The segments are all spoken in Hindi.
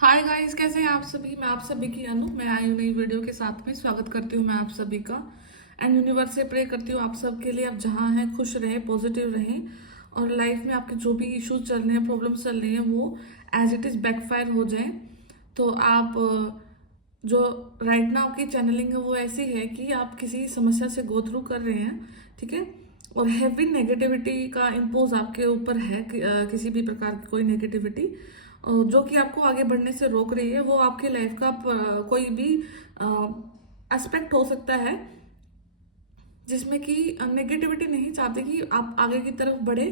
हाय गाइस, कैसे हैं आप सभी। मैं आप सभी की अनु, मैं आई हूँ नई वीडियो के साथ में। स्वागत करती हूँ मैं आप सभी का। एंड यूनिवर्स से प्रे करती हूँ आप सब के लिए, आप जहाँ हैं खुश रहें, पॉजिटिव रहें और लाइफ में आपके जो भी इश्यूज चल रहे हैं, प्रॉब्लम्स चल रही हैं, वो एज इट इज़ बैकफायर हो जाए। तो आप जो राइट नाउ की चैनलिंग है वो ऐसी है कि आप किसी समस्या से गो थ्रू कर रहे हैं, ठीक है। और हैवी नेगेटिविटी का इम्पोज आपके ऊपर है किसी भी प्रकार की कोई नेगेटिविटी जो कि आपको आगे बढ़ने से रोक रही है। वो आपकी लाइफ का कोई भी एस्पेक्ट हो सकता है जिसमें कि नेगेटिविटी नहीं चाहते कि आप आगे की तरफ बढ़े।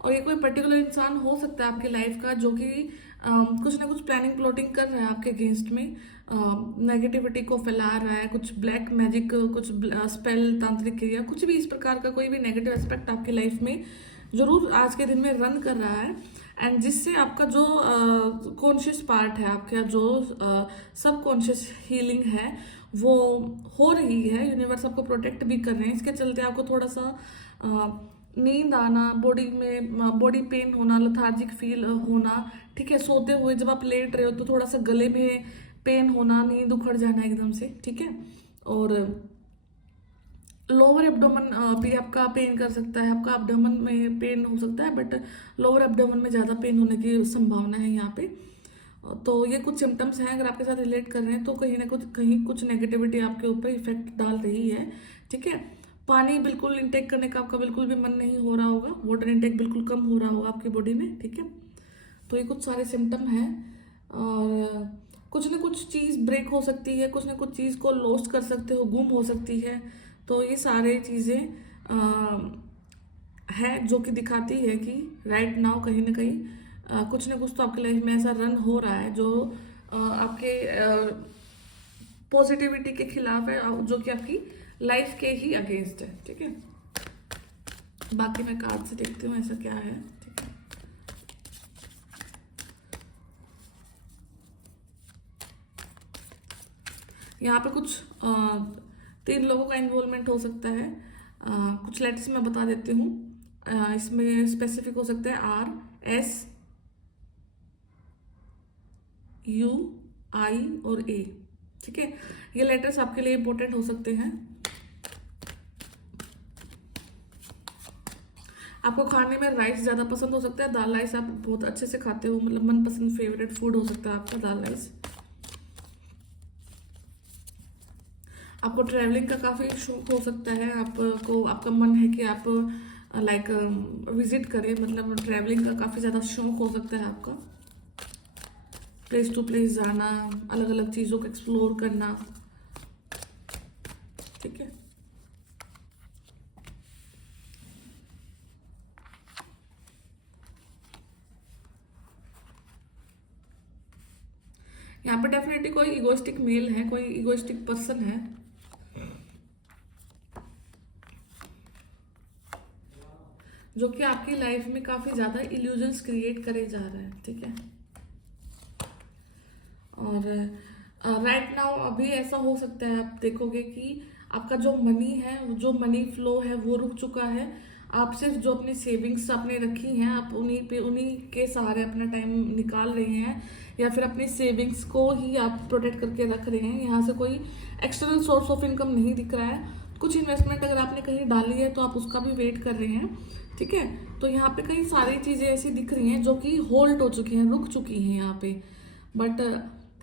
और ये कोई पर्टिकुलर इंसान हो सकता है आपकी लाइफ का जो कि कुछ ना कुछ प्लानिंग प्लॉटिंग कर रहा है आपके अगेंस्ट में, नेगेटिविटी को फैला रहा है, कुछ ब्लैक मैजिक, कुछ स्पेल, तांत्रिक क्रिया, कुछ भी इस प्रकार का कोई भी नेगेटिव एस्पेक्ट आपकी लाइफ में जरूर आज के दिन में रन कर रहा है। एंड जिससे आपका जो कॉन्शियस पार्ट है, आपका जो सब कॉन्शियस हीलिंग है वो हो रही है। यूनिवर्स आपको प्रोटेक्ट भी कर रहे हैं। इसके चलते आपको थोड़ा सा नींद आना, बॉडी में बॉडी पेन होना, लथार्जिक फील होना, ठीक है। सोते हुए जब आप लेट रहे हो तो थोड़ा सा गले में पेन होना, नींद उखड़ जाना एकदम से, ठीक है। और लोअर एब्डोमन भी आपका पेन कर सकता है, आपका एब्डोमन में पेन हो सकता है, बट लोअर एब्डोमन में ज़्यादा पेन होने की संभावना है यहाँ पे। तो ये कुछ सिम्टम्स हैं, अगर आपके साथ रिलेट कर रहे हैं तो कहीं ना कहीं कुछ नेगेटिविटी आपके ऊपर इफेक्ट डाल रही है, ठीक है। पानी बिल्कुल इंटेक करने का आपका बिल्कुल भी मन नहीं हो रहा होगा, वाटर इंटेक बिल्कुल कम हो रहा होगा आपकी बॉडी में, ठीक है। तो ये कुछ सारे सिम्टम हैं। और कुछ ना कुछ चीज़ ब्रेक हो सकती है, कुछ ना कुछ चीज़ को लॉस्ट कर सकते हो, गुम हो सकती है। तो ये सारे चीज़ें है जो कि दिखाती है कि राइट नाउ कहीं ना कहीं कुछ ना कुछ तो आपकी लाइफ में ऐसा रन हो रहा है जो आपके पॉजिटिविटी के खिलाफ है, जो कि आपकी लाइफ के ही अगेंस्ट है, ठीक है। बाकी मैं कार्ड से देखती हूँ ऐसा क्या है, ठीक है। यहाँ पे कुछ 3 लोगों का इन्वॉल्वमेंट हो सकता है। कुछ लेटर्स मैं बता देती हूँ। इसमें स्पेसिफिक हो सकता है RSUI और A, ठीक है। ये लेटर्स आपके लिए इंपॉर्टेंट हो सकते हैं। आपको खाने में राइस ज़्यादा पसंद हो सकता है, दाल राइस आप बहुत अच्छे से खाते हो, मतलब मनपसंद फेवरेट फूड हो सकता है आपका दाल राइस। आपको ट्रैवलिंग का काफ़ी शौक हो सकता है, आपको आपका मन है कि आप लाइक विजिट करें, मतलब ट्रैवलिंग का काफ़ी ज़्यादा शौक हो सकता है आपका। प्लेस टू प्लेस जाना, अलग अलग चीज़ों को एक्सप्लोर करना, ठीक है। यहाँ पे डेफिनेटली कोई इगोइस्टिक मेल है, कोई इगोइस्टिक पर्सन है जो कि आपकी लाइफ में काफ़ी ज़्यादा इल्यूजन्स क्रिएट करे जा रहा है, ठीक है। और राइट नाउ अभी ऐसा हो सकता है, आप देखोगे कि आपका जो मनी है, जो मनी फ्लो है वो रुक चुका है। आप सिर्फ जो अपनी सेविंग्स आपने रखी हैं, आप उन्हीं के सहारे अपना टाइम निकाल रहे हैं, या फिर अपनी सेविंग्स को ही आप प्रोटेक्ट करके रख रहे हैं। यहाँ से कोई एक्सटर्नल सोर्स ऑफ इनकम नहीं दिख रहा है। कुछ इन्वेस्टमेंट अगर आपने कहीं डाली है तो आप उसका भी वेट कर रहे हैं, ठीक है। तो यहाँ पे कई सारी चीज़ें ऐसी दिख रही हैं जो कि होल्ड हो चुकी हैं, रुक चुकी हैं यहाँ पे। बट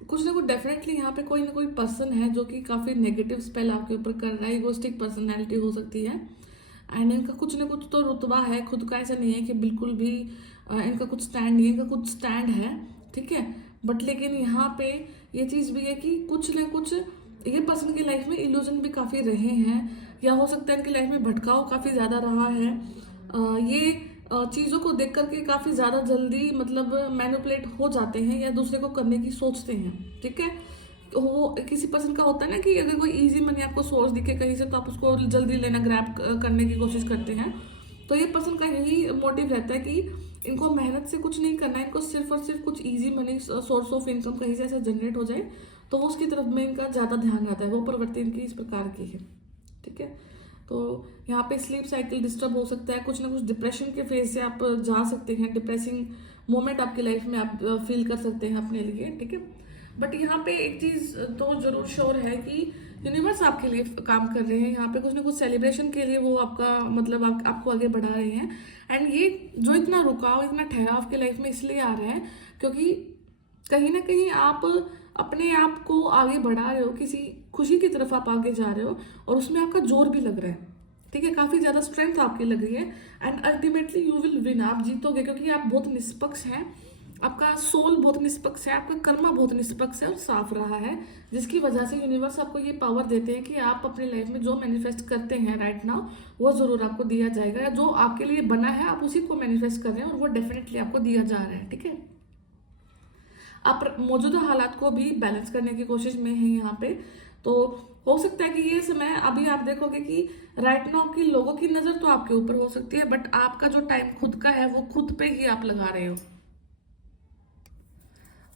कुछ ना कुछ डेफिनेटली यहाँ पे कोई ना कोई पर्सन है जो कि काफ़ी नेगेटिव स्पेल आपके ऊपर कर रहा है। इगोस्टिक पर्सनैलिटी हो सकती है। एंड इनका कुछ ना कुछ तो रुतबा है खुद का, ऐसा नहीं है कि बिल्कुल भी इनका कुछ स्टैंड नहीं है, इनका कुछ स्टैंड है, ठीक है। बट लेकिन यहाँ पे ये चीज़ भी है कि कुछ ना कुछ ये पर्सन की लाइफ में इल्यूजन भी काफ़ी रहे हैं, या हो सकता है इनकी लाइफ में भटकाव काफ़ी ज़्यादा रहा है। ये चीज़ों को देख करके काफ़ी ज़्यादा जल्दी मतलब मैनिपुलेट हो जाते हैं या दूसरे को करने की सोचते हैं, ठीक है। तो वो किसी पर्सन का होता है ना कि अगर कोई इजी मनी आपको सोर्स दिखे कहीं से तो आप उसको जल्दी लेना, ग्रैब करने की कोशिश करते हैं। तो ये पर्सन का यही मोटिव रहता है कि इनको मेहनत से कुछ नहीं करना है, इनको सिर्फ और सिर्फ कुछ easy money source of income कहीं से ऐसे जनरेट हो जाए तो वो उसकी तरफ में इनका ज़्यादा ध्यान रहता है। वो प्रवृत्ति इनकी इस प्रकार की है, ठीक है। तो यहाँ पे स्लीप साइकिल डिस्टर्ब हो सकता है, कुछ ना कुछ डिप्रेशन के फेज से आप जा सकते हैं, डिप्रेसिंग मोमेंट आपकी लाइफ में आप फील कर सकते हैं अपने लिए, ठीक है। बट यहाँ पे एक चीज तो जरूर श्योर है कि यूनिवर्स आपके लिए काम कर रहे हैं, यहाँ पे कुछ ना कुछ सेलिब्रेशन के लिए वो आपका मतलब आपको आगे बढ़ा रहे हैं। एंड ये जो इतना रुकाव, इतना ठहराव की लाइफ में इसलिए आ रहा है क्योंकि कहीं ना कहीं आप अपने आप को आगे बढ़ा रहे हो, किसी खुशी की तरफ आप आगे जा रहे हो और उसमें आपका जोर भी लग रहा है, ठीक है, काफी ज्यादा स्ट्रेंथ आपकी लग रही है। And ultimately you will win, आप जीतोगे क्योंकि आप बहुत निष्पक्ष हैं, आपका सोल बहुत निष्पक्ष है, आपका कर्मा बहुत निष्पक्ष है और साफ रहा है, जिसकी वजह से यूनिवर्स आपको ये पावर देते हैं कि आप अपनी लाइफ में जो मैनिफेस्ट करते हैं राइट नाउ वो जरूर आपको दिया जाएगा। जो आपके लिए बना है आप उसी को मैनिफेस्ट कर रहे हैं और वो डेफिनेटली आपको दिया जा रहा है, ठीक है। आप मौजूदा हालात को भी बैलेंस करने की कोशिश में है यहाँ पे। तो हो सकता है कि ये समय अभी आप देखोगे कि राइट नाउ की लोगों की नजर तो आपके ऊपर हो सकती है, बट आपका जो टाइम खुद का है वो खुद पे ही आप लगा रहे हो,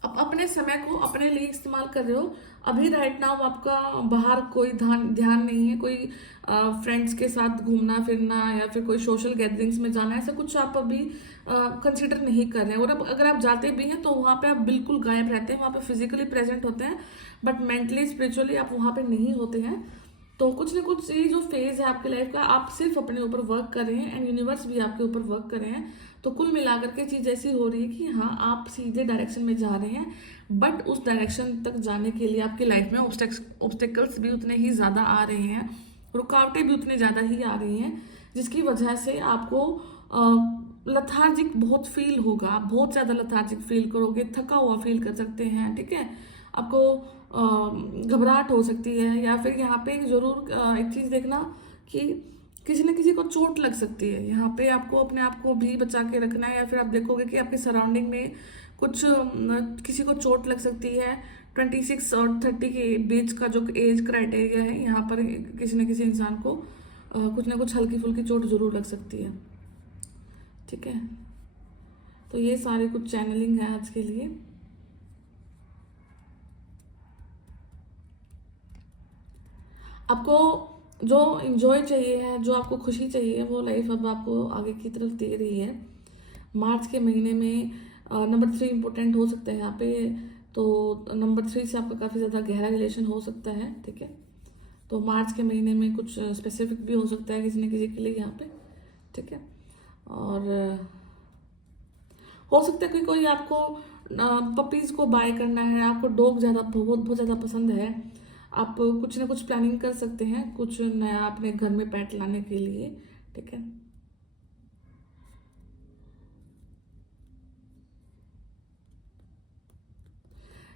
आप अपने समय को अपने लिए इस्तेमाल कर रहे हो। अभी राइट नाउ आपका बाहर कोई ध्यान ध्यान नहीं है, कोई फ्रेंड्स के साथ घूमना फिरना या फिर कोई सोशल गैदरिंग्स में जाना, ऐसा कुछ आप अभी कंसिडर नहीं कर रहे हैं। और अब अगर आप जाते भी हैं तो वहाँ पे आप बिल्कुल गायब रहते हैं, वहाँ पे फिजिकली प्रेजेंट होते हैं बट मेंटली स्पिरिचुअली आप वहाँ पे नहीं होते हैं। तो कुछ ना कुछ ये जो फेज है आपकी लाइफ का, आप सिर्फ अपने ऊपर वर्क कर रहे हैं एंड यूनिवर्स भी आपके ऊपर वर्क कर रहे हैं। तो कुल मिलाकर के चीज ऐसी हो रही है कि हाँ आप सीधे डायरेक्शन में जा रहे हैं, बट उस डायरेक्शन तक जाने के लिए आपकी लाइफ में ऑब्स्टेकल्स भी उतने ही ज्यादा आ रहे हैं, रुकावटें भी उतने ज्यादा ही आ रही हैं, जिसकी वजह से आपको लथार्जिक बहुत फील होगा, आप बहुत ज्यादा लथार्जिक फील करोगे, थका हुआ फील कर सकते हैं, ठीक है। आपको घबराहट हो सकती है, या फिर यहाँ पे जरूर एक चीज देखना कि किसी न किसी को चोट लग सकती है। यहाँ पे आपको अपने आप को भी बचा के रखना है, या फिर आप देखोगे कि आपके सराउंडिंग में कुछ किसी को चोट लग सकती है। 26 और 30 के बीच का जो एज क्राइटेरिया है, यहाँ पर किसी न किसी इंसान को कुछ ना कुछ हल्की फुल्की चोट जरूर लग सकती है, ठीक है। तो ये सारे कुछ चैनलिंग है आज के लिए। आपको जो इंजॉय चाहिए है, जो आपको खुशी चाहिए, वो लाइफ अब आपको आगे की तरफ दे रही है। मार्च के महीने में नंबर 3 इम्पोर्टेंट हो सकता है यहाँ पे, तो नंबर 3 से आपका काफ़ी ज़्यादा गहरा रिलेशन हो सकता है, ठीक है। तो मार्च के महीने में कुछ स्पेसिफिक भी हो सकता है किसी न किसी के लिए यहाँ पे, ठीक है। और हो सकता है कि कोई आपको पपीज को बाय करना है, आपको डॉग ज़्यादा बहुत बहुत ज़्यादा पसंद है, आप कुछ ना कुछ प्लानिंग कर सकते हैं कुछ नया अपने घर में पेट लाने के लिए, ठीक है।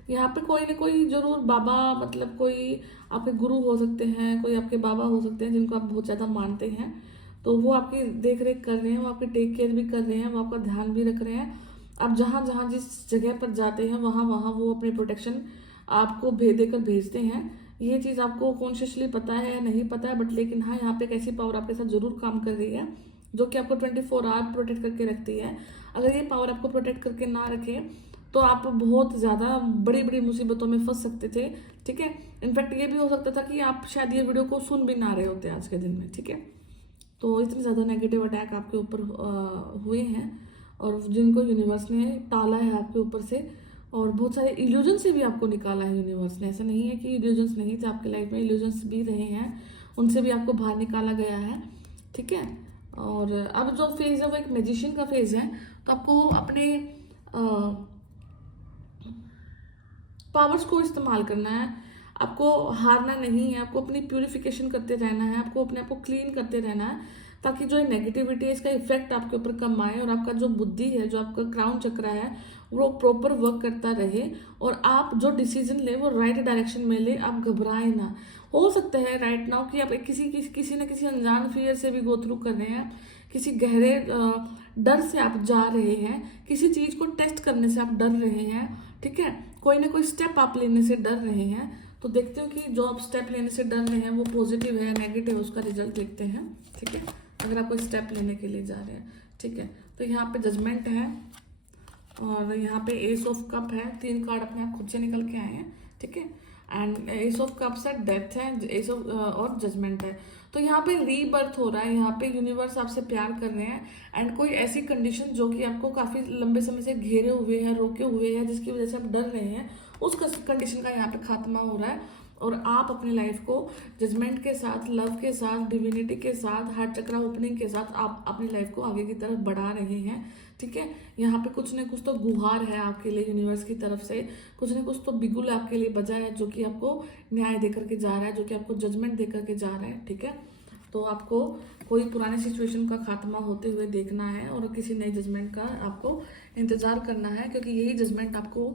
यहाँ पे कोई ना कोई जरूर बाबा, मतलब कोई आपके गुरु हो सकते हैं, कोई आपके बाबा हो सकते हैं जिनको आप बहुत ज़्यादा मानते हैं, तो वो आपकी देख रेख कर रहे हैं, वो आपकी टेक केयर भी कर रहे हैं, वो आपका ध्यान भी रख रहे हैं। आप जहाँ जहाँ जिस जगह पर जाते हैं वहाँ वहाँ वो अपनी प्रोटेक्शन आपको देकर भेजते हैं। ये चीज़ आपको कॉन्शियसली पता है नहीं पता है, बट लेकिन हाँ यहाँ पे एक ऐसी पावर आपके साथ जरूर काम कर रही है जो कि आपको 24 आवर प्रोटेक्ट करके रखती है। अगर ये पावर आपको प्रोटेक्ट करके ना रखे तो आप बहुत ज़्यादा बड़ी बड़ी मुसीबतों में फंस सकते थे, ठीक है। इनफैक्ट ये भी हो सकता था कि आप शायद ये वीडियो को सुन भी ना रहे होते आज के दिन में, ठीक है। तो इतने ज़्यादा नेगेटिव अटैक आपके ऊपर हुए हैं और जिनको यूनिवर्स ने टाला है आपके ऊपर से, और बहुत सारे इल्यूजन से भी आपको निकाला है यूनिवर्स ने। ऐसा नहीं है कि इल्यूजन्स नहीं थे आपके लाइफ में, इल्यूजन्स भी रहे हैं, उनसे भी आपको बाहर निकाला गया है, ठीक है। और अब जो फेज है वो एक मैजिशियन का फेज है, तो आपको अपने पावर्स को इस्तेमाल करना है, आपको हारना नहीं है, आपको अपनी प्यूरिफिकेशन करते रहना है, आपको अपने आप को क्लीन करते रहना है, ताकि जो नेगेटिविटी है इसका इफेक्ट आपके ऊपर कम आए और आपका जो बुद्धि है, जो आपका क्राउन चक्र है, वो प्रॉपर वर्क करता रहे और आप जो डिसीजन ले वो राइट डायरेक्शन में ले, आप घबराए ना। हो सकता है राइट नाउ कि आप किसी न किसी अनजान फियर से भी गो थ्रू कर रहे हैं, किसी गहरे डर से आप जा रहे हैं, किसी चीज को टेस्ट करने से आप डर रहे हैं, ठीक है। कोई ना कोई स्टेप आप लेने से डर रहे हैं, तो देखते हो कि जो आप स्टेप लेने से डर रहे हैं वो पॉजिटिव है नेगेटिव, उसका रिजल्ट देखते हैं, ठीक है। अगर आप कोई स्टेप लेने के लिए जा रहे हैं, ठीक है। तो यहाँ पे जजमेंट है और यहाँ पे एस ऑफ कप है, 3 कार्ड अपने आप खुद से निकल के आए हैं, ठीक है। एंड एस ऑफ कप्स है डेथ है, एस ऑफ और जजमेंट है। तो यहाँ पे रीबर्थ हो रहा है, यहाँ पे यूनिवर्स आपसे प्यार कर रहे हैं एंड कोई ऐसी कंडीशन जो कि आपको काफी लंबे समय से घेरे हुए है, रोके हुए है, जिसकी वजह से आप डर रहे हैं, उस कंडीशन का यहाँ पे खात्मा हो रहा है। और आप अपनी लाइफ को जजमेंट के साथ, लव के साथ, डिविनिटी के साथ, हार्ट चक्रा ओपनिंग के साथ आप अपनी लाइफ को आगे की तरफ बढ़ा रहे हैं। ठीक है, यहाँ पे कुछ न कुछ तो गुहार है आपके लिए यूनिवर्स की तरफ से, कुछ न कुछ तो बिगुल आपके लिए बजा है जो कि आपको न्याय देकर के जा रहा है, जो कि आपको जजमेंट देकर के जा रहा है। ठीक है, तो आपको कोई पुराने सिचुएशन का खात्मा होते हुए देखना है और किसी नए जजमेंट का आपको इंतजार करना है, क्योंकि यही जजमेंट आपको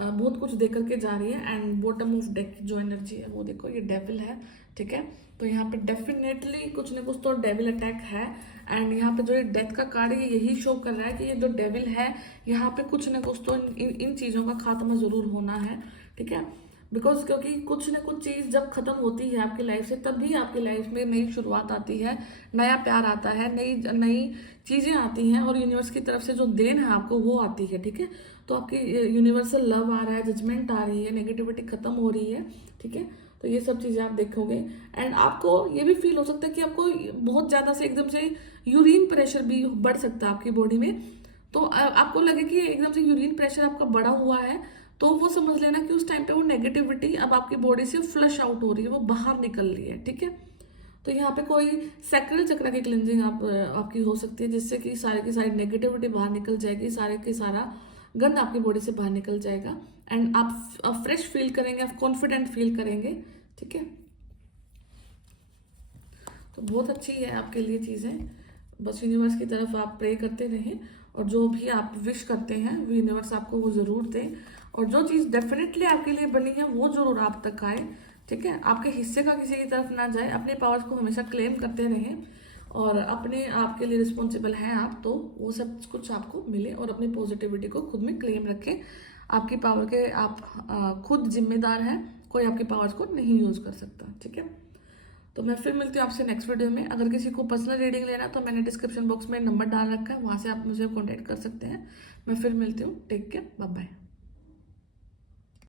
बहुत कुछ दे करके जा रही है। एंड बॉटम ऑफ डेक की जो एनर्जी है वो देखो, ये डेविल है। ठीक है, तो यहाँ पे डेफिनेटली कुछ ना कुछ तो डेविल अटैक है। एंड यहाँ पे जो ये डेथ का कार्ड है यही शो कर रहा है कि ये जो डेविल है यहाँ पे कुछ ना कुछ तो इन चीज़ों का खात्मा जरूर होना है। ठीक है, बिकॉज क्योंकि कुछ ना कुछ चीज़ जब खत्म होती है आपकी लाइफ से, तभी आपकी लाइफ में नई शुरुआत आती है, नया प्यार आता है, नई नई चीज़ें आती हैं और यूनिवर्स की तरफ से जो देन है आपको वो आती है। ठीक है, तो आपकी यूनिवर्सल लव आ रहा है, जजमेंट आ रही है, नेगेटिविटी खत्म हो रही है। ठीक है, तो ये सब चीज़ें आप देखोगे एंड आपको ये भी फील हो सकता है कि आपको बहुत ज़्यादा से एकदम से यूरिन प्रेशर भी बढ़ सकता है आपकी बॉडी में। तो आपको लगे कि एकदम से यूरिन प्रेशर आपका बढ़ा हुआ है, तो वो समझ लेना कि उस टाइम पे वो नेगेटिविटी अब आपकी बॉडी से फ्लश आउट हो रही है, वो बाहर निकल रही है। ठीक है, तो यहाँ पे कोई सैक्रल चक्र की क्लिनजिंग आपकी हो सकती है, जिससे कि सारी की सारी नेगेटिविटी बाहर निकल जाएगी, सारे के सारा गंद आपकी बॉडी से बाहर निकल जाएगा एंड आप फ्रेश फील करेंगे, आप कॉन्फिडेंट फील करेंगे। ठीक है, तो बहुत अच्छी है आपके लिए चीज़ें। बस यूनिवर्स की तरफ आप प्रे करते रहें और जो भी आप विश करते हैं वो यूनिवर्स आपको वो ज़रूर दें, और जो चीज़ डेफिनेटली आपके लिए बनी है वो ज़रूर आप तक आए। ठीक है, आपके हिस्से का किसी की तरफ ना जाए, अपने पावर्स को हमेशा क्लेम करते रहें और अपने आप के लिए रिस्पॉन्सिबल हैं आप, तो वो सब कुछ आपको मिले और अपनी पॉजिटिविटी को खुद में क्लेम रखें। आपकी पावर के आप खुद जिम्मेदार हैं, कोई आपकी पावर्स को नहीं यूज़ कर सकता। ठीक है, तो मैं फिर मिलती हूँ आपसे नेक्स्ट वीडियो में। अगर किसी को पर्सनल रीडिंग लेना तो मैंने डिस्क्रिप्शन बॉक्स में नंबर डाल रखा है, वहाँ से आप मुझे कॉन्टैक्ट कर सकते हैं। मैं फिर मिलती हूँ, टेक केयर, बाय बाय।